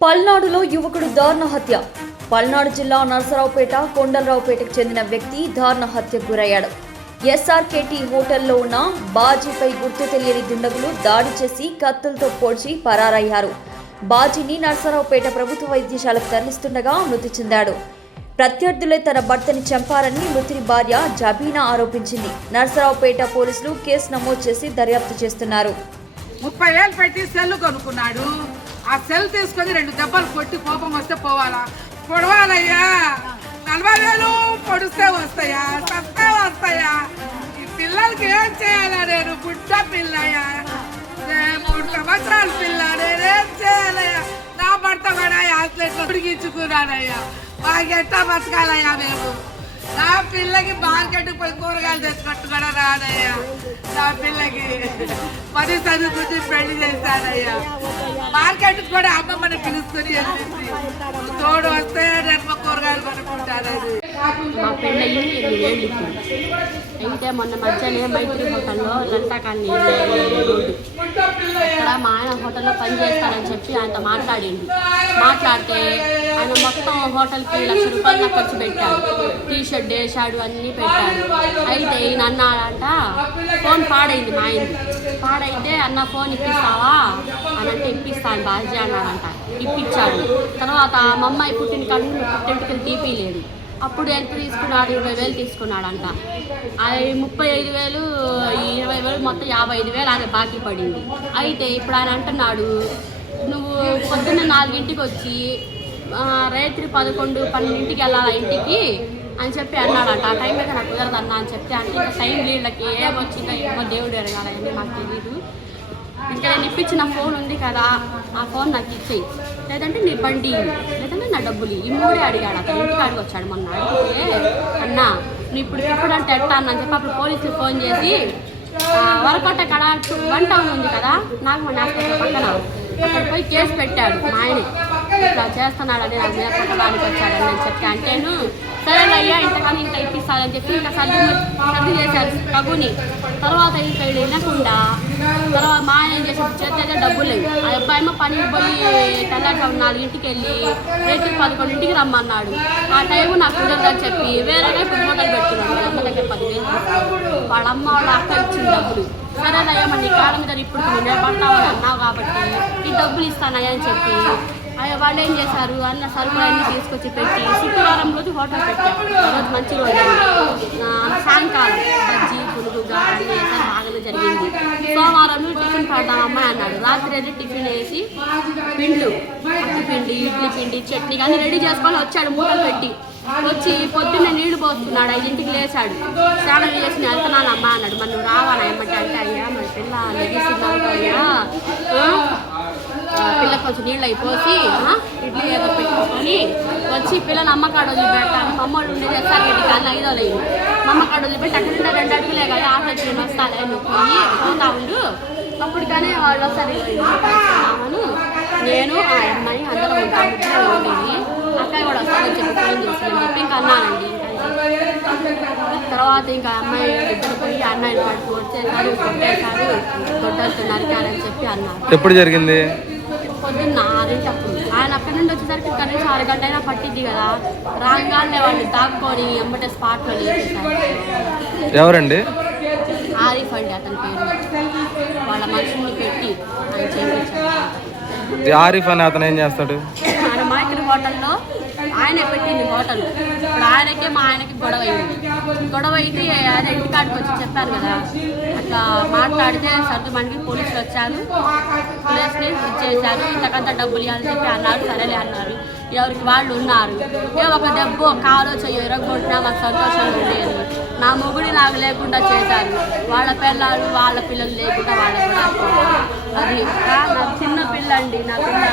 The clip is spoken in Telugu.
పల్నాడులో యువకుడు దారుణ హత్య. పల్నాడు జిల్లా నరసరావుపేట కొండలరావుపేటకు చెందిన వ్యక్తి దారుణ హత్యకు గురయ్యాడు. ఎస్ఆర్కేటీ హోటల్లో ఉన్న బాజీపై గుర్తు తెలియని దుండగులు దాడి చేసి కత్తులతో పొడిచి పరారయ్యారు. బాజీని నరసరావుపేట ప్రభుత్వ వైద్యశాలకు తరలిస్తుండగా మృతి చెందాడు. ప్రత్యర్థులే తన భర్తని చంపారని మృతుని భార్య జబీనా ఆరోపించింది. నరసరావుపేట పోలీసులు కేసు నమోదు చేసి దర్యాప్తు చేస్తున్నారు. 30,000 పెట్టి సెల్ కొనుక్కున్నాడు. ఆ సెల్ తీసుకొని 2 దెబ్బలు కొట్టి కోపం వస్తే పోవాలా? పొడవాలయ్యా. 40,000 పొడిస్తే వస్తాయా? సత్తా వస్తాయా? ఈ పిల్లలకి ఏం చేయాలా? నేను బుడ్డ పిల్లయ్యా, 3 సంవత్సరాల పిల్ల, నేనేం చేయాలయ్యా? నా భర్త కూడా యాక్సిడెంట్లో ఉడిగించుకున్నాడయ్యా. మాకెట్టా బతకాలయ్యా మేము? నా పిల్లకి మార్కెట్కి పోయి కూరగాయలు తెచ్చుకట్టు కూడా రాదయ్యా. నా పిల్లకి 10 చదువుకుని పెళ్లి చేశానయ్యా. మార్కెట్కి కూడా అమ్మమ్మని పిలుచుకుని వెళ్ళింది. తోడు వస్తే నేను కూరగాయలు కొనుక్కుంటానని. మా పెళ్ళయ్యి 8 ఏళ్ళు అయితే మొన్న మధ్యాహ్నం మైత్రి హోటల్లో లంటా కాలనీ రోడ్డు ఇక్కడ మా ఆయన హోటల్లో పని చేస్తానని చెప్పి ఆయనతో మాట్లాడితే ఆయన మొత్తం హోటల్కి ₹1,00,000 ఖర్చు పెట్టాడు. టీషర్ట్ వేసాడు, అన్నీ పెట్టాడు. అయితే ఈయన అన్నాడంట, ఫోన్ పాడైంది మా ఆయనది. పాడైతే అన్న ఫోన్ ఇప్పిస్తావా అని అంటే ఇప్పిస్తాను బాజీ అన్నాడంట. ఇప్పించాడు. తర్వాత మా అమ్మాయి పుట్టిన కాడికి పుట్టింటికి తీపి లేదు. అప్పుడు ఎంత తీసుకున్నాడు? 20,000 తీసుకున్నాడంట. అది 35,000, 20,000 మొత్తం 55,000 ఆయన బాకీ పడింది. అయితే ఇప్పుడు ఆయన అంటున్నాడు, నువ్వు పొద్దున్న 4ంటికి వచ్చి రాత్రి 11, 12ంటికి వెళ్ళాలి ఇంటికి అని చెప్పి అన్నాడంట. ఆ టైం అయితే నాకు కుదరదన్నా అని చెప్తే అంటే ఇంకా టైం వీళ్ళకి ఏమొచ్చిందో ఏమో దేవుడు ఎరగాలని నాకు తెలీదు. ఇంకా నేను ఇప్పించిన ఫోన్ ఉంది కదా, ఆ ఫోన్ నాకు ఇచ్చేయి, లేదంటే నీ బండి, లేదంటే నా డబ్బులు, ఈ 3 అడిగాడు. అతను ఇంటికి అడిగి వచ్చాడు మొన్న. అడిగితే అన్న నువ్వు ఇప్పుడు అంటే ఎట్టా అని చెప్పి అప్పుడు పోలీసులు ఫోన్ చేసి వరకొట్ట కడ 1 టౌన్ ఉంది కదా నాగమణి హాస్పిటల్ పక్కన, అక్కడ పోయి కేసు పెట్టాడు. మా ఆయన ఇట్లా చేస్తున్నాడని నాకు మీద పట్టడానికి వచ్చాడని నేను చెప్తే అంటేను సరేనయ్యా ఇంతకాని ఇంత ఇప్పిస్తానని చెప్పి ఇంకా సర్ది చేశారు కబుని. తర్వాత ఇంకా వినకుండా తర్వాత మా ఆయన ఏం చేసి చేస్తే డబ్బులు లేవు. ఆ అబ్బాయి పనికి పోయి తెల్లారి 4ంటికి వెళ్ళి రేపు 11ంటికి రమ్మన్నాడు. ఆ టైము నాకు కుదరదని చెప్పి వేరేగా ఇప్పుడు హోటల్ పెట్టుకున్నాడు. అమ్మ దగ్గర 10,000 వాళ్ళ అమ్మ వాళ్ళ అక్క ఇచ్చిన డబ్బులు. సరేనయ్యా మరి నీ కాళ్ళ మీద ఇప్పుడు నేను పడతామని అన్నావు కాబట్టి ఈ డబ్బులు ఇస్తానయ్యా అని చెప్పి వాళ్ళు ఏం చేశారు, అన్న సరుకులన్నీ తీసుకొచ్చి పెట్టి శుక్రవారం రోజు హోటల్ పెట్టారు. రోజు మంచి రోజు సాయంకాలం బజ్జీ పులుగుగా అన్నీ వేసారు. బాగానే జరిగింది. సోమవారం టిఫిన్ పెడదాం అమ్మాయి అన్నాడు. రాత్రి అయితే టిఫిన్ వేసి పిండి, ఇడ్లీ పిండి, చట్నీ కానీ రెడీ చేసుకొని వచ్చాడు. మూటలు పెట్టి వచ్చి పొద్దున్నే నీళ్లు పోస్తున్నాడు. 5ంటికి లేచాడు. స్నానం చేసి వెళ్తున్నాను అమ్మ అన్నాడు. మరి నువ్వు రావాలా ఏమంటే అంటే అయ్యా మరి పిల్ల లెగిస్తున్నావు అయ్యా, పిల్లకి కొంచెం నీళ్ళు అయిపోసి ఇడ్లీ ఏదో పెట్టుకొని వచ్చి పిల్లలు అమ్మకాడ వదిలిపెట్టాను. మా అమ్మ వాళ్ళు ఉండేది ఎస్ఆర్కేటీ కానీ 5వ లైన్. మా అమ్మకాడ వదిలిపెట్టి అక్కడ 2 అడుగులే కదా ఆటో నేను వస్తాలే నువ్వు పోయి పోతా ఉండు. అప్పుడు కానీ వాళ్ళు వస్తారు మామను నేను ఆ అమ్మాయి అందరం ఉంటాను. అక్కయ్య కూడా వస్తానని చెప్పి ఫోన్ చేస్తానని చెప్పి ఇంకా అన్నానండి. తర్వాత ఇంకా అమ్మాయి ఇద్దరు పోయి అన్నయ్య పడుతూ వచ్చేసారు, కొట్టేశారు, కొట్టేస్తూ నరికారని చెప్పి అన్నారు. ఎప్పుడు జరిగింది? పొద్దున్న 6ంటి అప్పుడు. ఆయన అక్కడి నుండి వచ్చేసరికి కనీసం 6 గంట అయినా పట్టిద్ది కదా. రాగానే వాళ్ళు దాక్కొని ఎమ్మటే స్పాట్లో లేపేశారు. ఎవరండి? ఆరిఫ్ అండి అతని పేరు. వాళ్ళ మనుషుల్ని పెట్టి ఆయన చేయించారు. ఆరిఫ్ అని అతను ఏం చేస్తాడు? ఆయన మైత్రి హోటల్లో ఆయనే పెట్టింది హోటల్. ఇప్పుడు ఆయనకే మా ఆయనకి గొడవ అయితే అదే ఇంటికాడికి వచ్చి చెప్పారు కదా, అట్లా మాట్లాడితే సర్దు మనకి పోలీసులు వచ్చారు. పోలీసుని ఇచ్చేసారు. ఇంతకంతా డబ్బులు ఇవ్వాలని చెప్పి అన్నారు. సరేలే అన్నారు. ఎవరికి వాళ్ళు ఉన్నారు. ఒక దెబ్బ కాలో చెయ్యి ఎరగొట్టినా మాకు సంతోషంగా ఉండేది. నా మొగుడి నాకు లేకుండా చేశారు. వాళ్ళ పిల్లలు వాళ్ళ పిల్లలు లేకుండా వాళ్ళ కూడా అది నా చిన్న పిల్ల అండి. నా పిల్ల